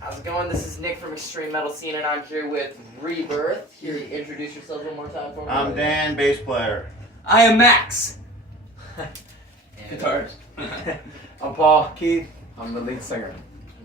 How's it going? This is Nick from Extreme Metal Scene, and I'm here with Re-Birth. Here, introduce yourself one more time for me. I'm Dan, bass player. I am Max. Guitars. I'm Paul Keith. I'm the lead singer.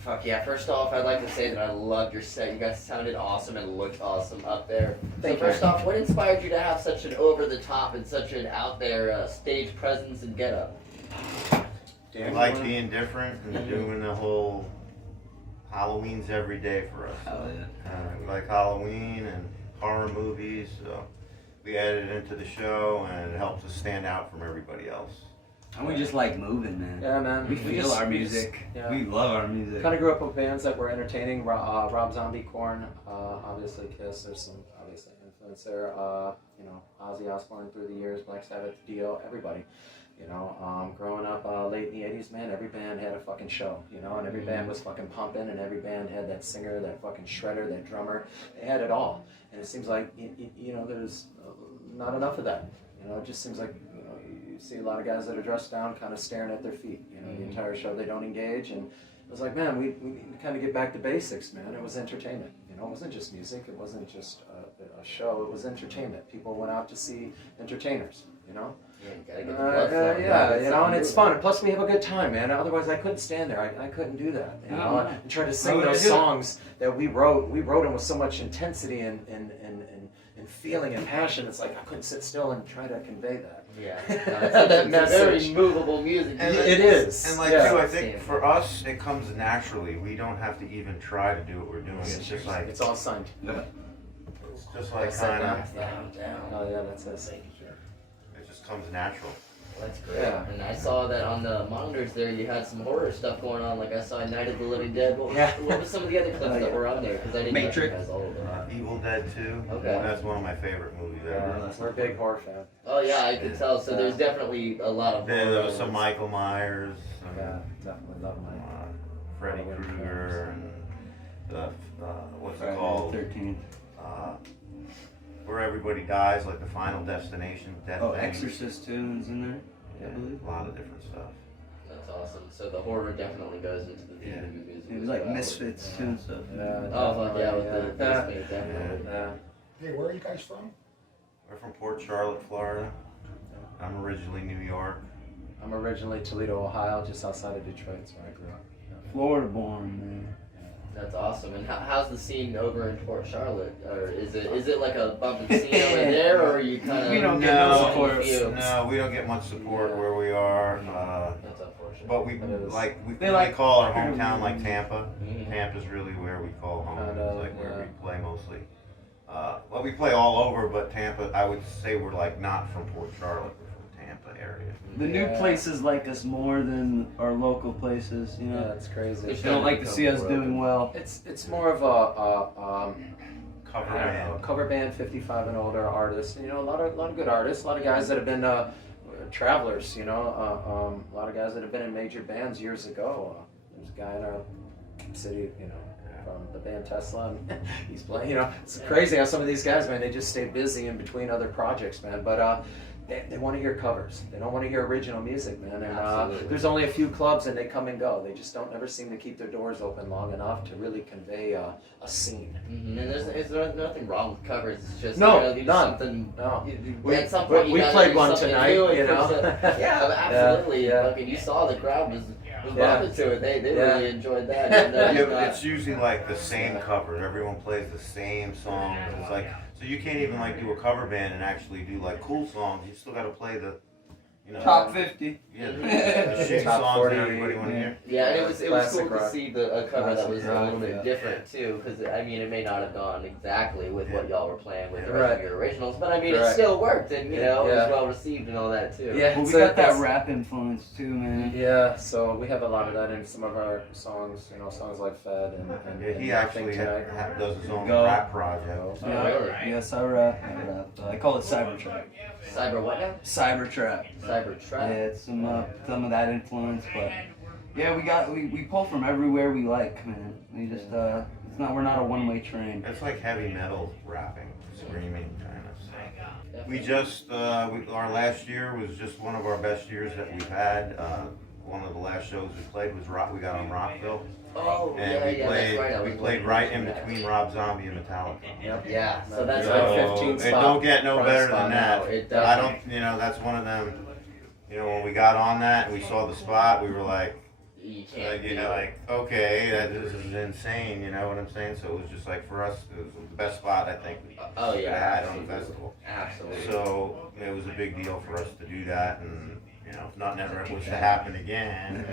Fuck yeah. First off, I'd like to say that I loved your set. You guys sounded awesome and looked awesome up there. Thank so you. first off, what inspired you to have such an over-the-top and such an out-there stage presence and get-up? We like being different and doing the whole Halloween's every day for us. Oh yeah. We like Halloween and horror movies, so we added it into the show and it helps us stand out from everybody else. And we just like moving, man. Yeah, man. We feel our music. yeah. We love our music. Kind of grew up with bands that were entertaining. Rob Zombie, Korn, obviously Kiss. There's some obviously influence there. You know, Ozzy Osbourne through the years, Black Sabbath, Dio, everybody. You know, growing up late in the 80s, man, every band had a fucking show, you know, and every band was fucking pumping, and every band had that singer, that fucking shredder, that drummer. They had it all. And it seems like, you know, there's not enough of that. You know, it just seems like, you know, you see a lot of guys that are dressed down kind of staring at their feet, you know, the entire show. They don't engage. And it was like, man, we need to kind of get back to basics, man. It was entertainment. You know, it wasn't just music. It wasn't just a show. It was entertainment. People went out to see entertainers, you know. Yeah, you gotta get the blood flowing. Yeah, you know, and it's fun. Plus, we have a good time, man. Otherwise, I couldn't stand there. I couldn't do that. You know, and try to sing those songs that we wrote. We wrote them with so much intensity and feeling and passion. It's like I couldn't sit still and try to convey that. Yeah, That it's message. very movable music. And it is. And like Yeah. too, I think for us, it comes naturally. We don't have to even try to do what we're doing. It's just like, It's all signed. it's just like Set kind of, Down. Oh yeah, that's it. it just comes natural. That's great. Yeah. And I saw that on the monitors there, you had some horror stuff going on. Like I saw Night of the Living Dead. What was some of the other clips that were on there? Because I didn't Matrix. recognize all of them. Evil Dead 2, Okay. that's one of my favorite movies ever. Yeah, we're a big horror fan. Oh yeah, I could tell. So there's definitely a lot of. Then there was some horror Michael Myers, some, Yeah, definitely love Mike. Freddy Krueger, and the, what's it Friday called? the 13th. Where everybody dies, like the Final Destination, Death Oh, Thing. Exorcist too is in there. Yeah, I believe. a lot of different stuff. That's awesome. So the horror definitely goes into the theme Yeah. of your music. It was as like well. Misfits too and stuff. Oh fuck yeah, with the face yeah. paint, definitely. Yeah. Hey, where are you guys from? We're from Port Charlotte, Florida. I'm originally New York. I'm originally Toledo, Ohio, just outside of Detroit. That's where I grew up. Florida born, man. That's awesome. And how's the scene over in Port Charlotte? Or is it like a bumping scene over there, or are you kind of? We don't get no support. No, we don't get much support where we are. That's unfortunate. But we They like- call our hometown like Tampa. Mhm. Tampa's really where we call home. Kinda, It's like where yeah. we play mostly. Well, we play all over, but Tampa, I would say we're like not from Port Charlotte. We're from Tampa area. The new Yeah. places like us more than our local places, you Yeah, know. it's crazy. It's They don't like to see us doing well. It's more of a Cover I don't know, band. cover band, 55 and older artists. You know, a lot of good artists, a lot of guys that have been travelers. You know, a lot of guys that have been in major bands years ago. There's a guy in our city, you know, from the band Tesla, and he's playing. You know, it's crazy how some of these guys, man, they just stay busy in between other projects, man. But they want to hear covers. They don't want to hear original music, man. And Absolutely. there's only a few clubs, and they come and go. They just don't ever seem to keep their doors open long enough to really convey a scene. Mm-hmm. And there's nothing wrong with covers. It's just No, you know, none. Something. No. At some point, you we gotta played do one something tonight, new and you know? fix it. Yeah, absolutely. Yeah. Fucking, you saw the crowd was Yeah. bumping to it. They Yeah. really enjoyed that. And, Yeah, but it's usually like the same cover. Everyone plays the same songs. It's like, so you can't even like do a cover band and actually do like cool songs. You still got to play the Top 50. Yeah, the shit Top songs 40, that everybody want to hear. Yeah, and it was Classic cool to rock. see a cover that was Classic a rock, little bit yeah. different too, because I mean it may not have gone exactly with what y'all were playing with the Right. rest of your originals, but I mean it Right. still worked, and you know it Yeah. was well received and all that too. Yeah, Well, we so got that it's- rap influence too, man. Yeah, so we have a lot of that in some of our songs, you know, songs like Fed and Yeah, he and actually Nothing Tonight. does his own Go. rap project. Oh, really? Yes, I rap. I call it Cybertrap. Cyber what now? Cybertrap. Cyber Yeah, trap. it's some of that influence, but yeah, we pull from everywhere we like, man. We just we're not a one-way train. It's like heavy metal rapping, screaming kind of stuff. We just our last year was just one of our best years that we've had. One of the last shows we played was we got on Rockville, Oh, and yeah, we yeah, played that's right. I we was played looking right at in that. between Rob Zombie and Metallica. Yep. Yeah, so that's So, like 15 it spot don't get no front better spot than now. that. It But I doesn't. don't, that's one of them. When we got on that and we saw the spot, we were like, You can't. beat it. like, okay, this is insane. You know what I'm saying? So it was just like for us, it was the best spot I think we Oh could yeah, have had on the absolutely. festival. Absolutely. So it was a big deal for us to do that, and if not never was to happen again,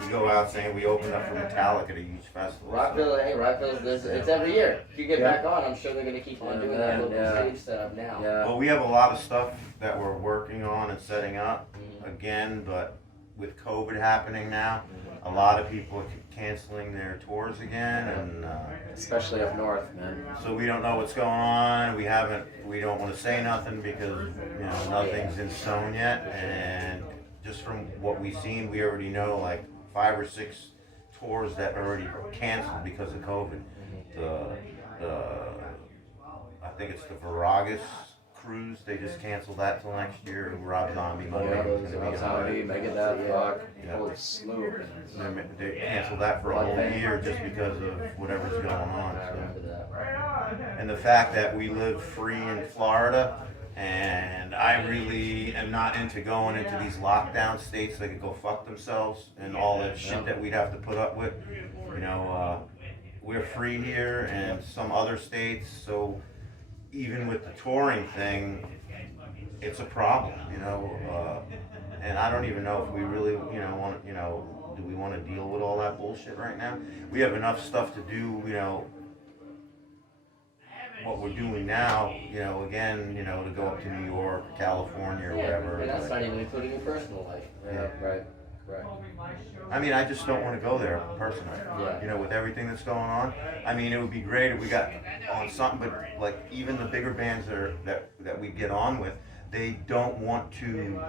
we go out saying we opened up for Metallica at a huge festival. Rockville, hey, Rockville's it's every year. If you get Yeah. back on, I'm sure they're gonna keep on doing that local stage setup now. Yeah. Well, we have a lot of stuff that we're working on and setting up Mhm. again, but with COVID happening now, a lot of people are canceling their tours again, and Especially up north, man. so we don't know what's going on. We don't want to say nothing because nothing's in stone yet, and just from what we've seen, we already know like 5 or 6 tours that already canceled because of COVID. I think it's the Viragus cruise. They just canceled that till next year. Rob Zombie Monday was going to be Rob on Zombie, it. Megadeth, Rock, Yeah. whole slew. They canceled that for a whole year just because of whatever's going on. I So. remember that. And the fact that we live free in Florida, and I really am not into going into these lockdown states. They could go fuck themselves and all that shit that we'd have to put up with. We're free here and some other states, so even with the touring thing, it's a problem, and I don't even know if we really, want, do we want to deal with all that bullshit right now? We have enough stuff to do, what we're doing now, again, to go up to New York, California, or whatever. And that's not even including your personal life. Yeah, right, correct. I mean, I just don't want to go there personally. Yeah. With everything that's going on. I mean, it would be great if we got on something, but like even the bigger bands that we get on with, they don't want to.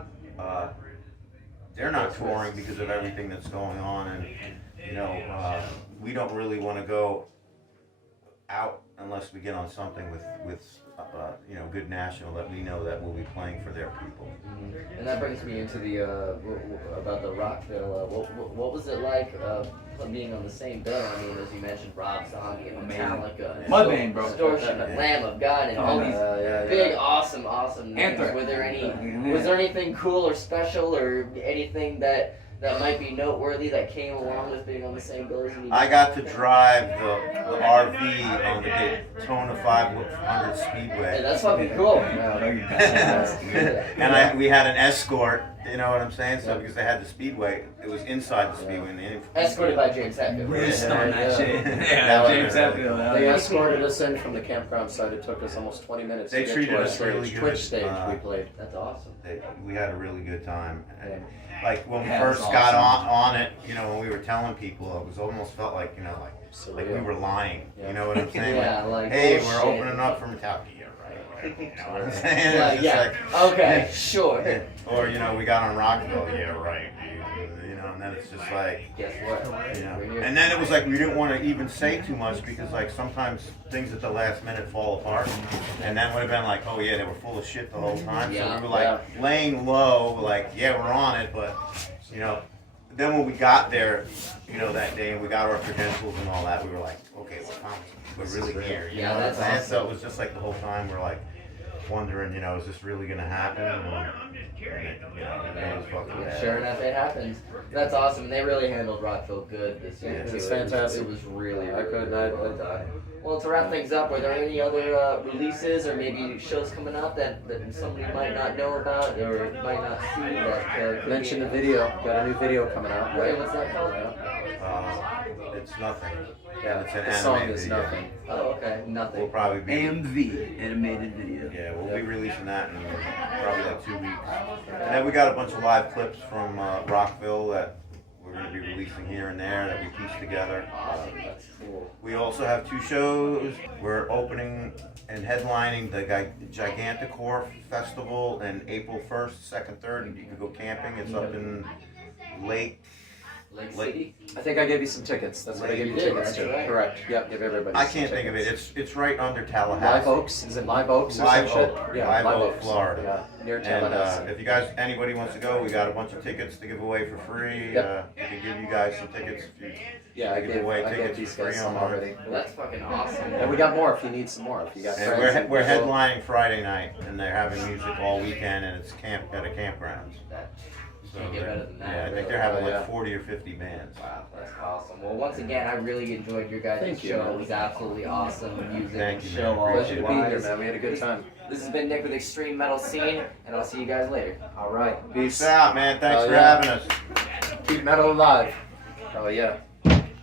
They're not touring because of everything that's going on, and we don't really want to go out unless we get on something with good national that we know that we'll be playing for their people. And that brings me into the about the Rockville. What was it like being on the same bill? I mean, as you mentioned, Rob Zombie and Metallica, and Mudvayne, bro. Distortion, and Lamb of God, and all these big, awesome names. Anthrax. Were there was there anything cool or special or anything that might be noteworthy that came along with being on the same bill as you? I got to drive the RV on the Daytona 500 Speedway. Hey, that's fucking cool. And we had an escort, you know what I'm saying? So because they had the speedway, it was inside the speedway. And Escorted by James Hetfield. Raced on that shit. That Yeah, was James really Hetfield. They escorted us in from the campground site. It took us almost 20 minutes They to get treated to our us stage, really good. Twitch stage we played. That's awesome. we had a really good time. Yeah. Like when we Yeah, first it's got awesome. on it, when we were telling people, it was almost felt like, like we were lying. Yeah. You know what I'm saying? Yeah, like, hey, oh, we're shit. opening up for Metallica. Yeah, right. You know what I'm saying? Yeah, It's just yeah. Okay, sure. Or, we got on Rockville. Yeah, right. And then it's just like, Guess what? We're here. And then it was like we didn't want to even say too much because like sometimes things at the last minute fall apart, and then would have been like, oh yeah, they were full of shit the whole time. So Yeah, we were like laying low, like yeah, we're on it, but then when we got there, that day and we got our credentials and all that, we were like, okay, we're really here. Yeah, that's what I'm saying? awesome. So it was just like the whole time we're like, wondering, you know, is this really gonna happen? It was fucking bad. Sure enough, it happens. That's awesome. And they really handled Rockville good this year. Yeah, too. it's fantastic. It was really, I couldn't. well done. Well, to wrap things up, were there any other releases or maybe shows coming out that somebody might not know about or might not see that could Mention be the video. Got a new video coming out. Wait, Right? what's that called? It's nothing. Yeah, It's an the song animated is video. nothing. Oh, okay. Nothing. We'll probably be AMV, animated video. Yeah, we'll be releasing that in probably like 2 weeks. And then we got a bunch of live clips from Rockville that we're going to be releasing here and there that we pieced together. Awesome. That's cool. We also have 2 shows. We're opening and headlining the Giganticor Festival in April 1st, 2nd, 3rd. And you can go camping. It's up in Lake. Lake City? I think I gave you some tickets. That's what I gave you You did, tickets to. that's right. Correct. Yep. Give everybody. I some can't think of it. tickets. It's right under Live Tallahassee. Oaks. Is it Live Oaks or Live some shit? Oak. Yeah, Live Oak, Oaks. Florida. Yeah, near And Tallahassee. if you guys, anybody wants to go, we got a bunch of tickets to give away for free. Yep. We can give you guys some tickets if you Yeah, I give gave, away I gave tickets these for guys free some online. already. That's fucking awesome. And we got more if you need some more. If you got And friends. and we're people. headlining Friday night, and they're having music all weekend, and it's camp at a campground. That, you So can't get better than that. yeah, I think really. they're having Yeah. like 40 or 50 bands. Wow, that's awesome. Well, once again, I really enjoyed your guys' Thank you, show. man. It was absolutely awesome. Music Thank and you, show man. all Pleasure to be here, wise. man. We had a good time. This has been Nick with Extreme Metal Scene, and I'll see you guys later. All right. Peace Peace. out, man. Thanks Oh, for yeah. having us. Keep metal alive. Oh yeah.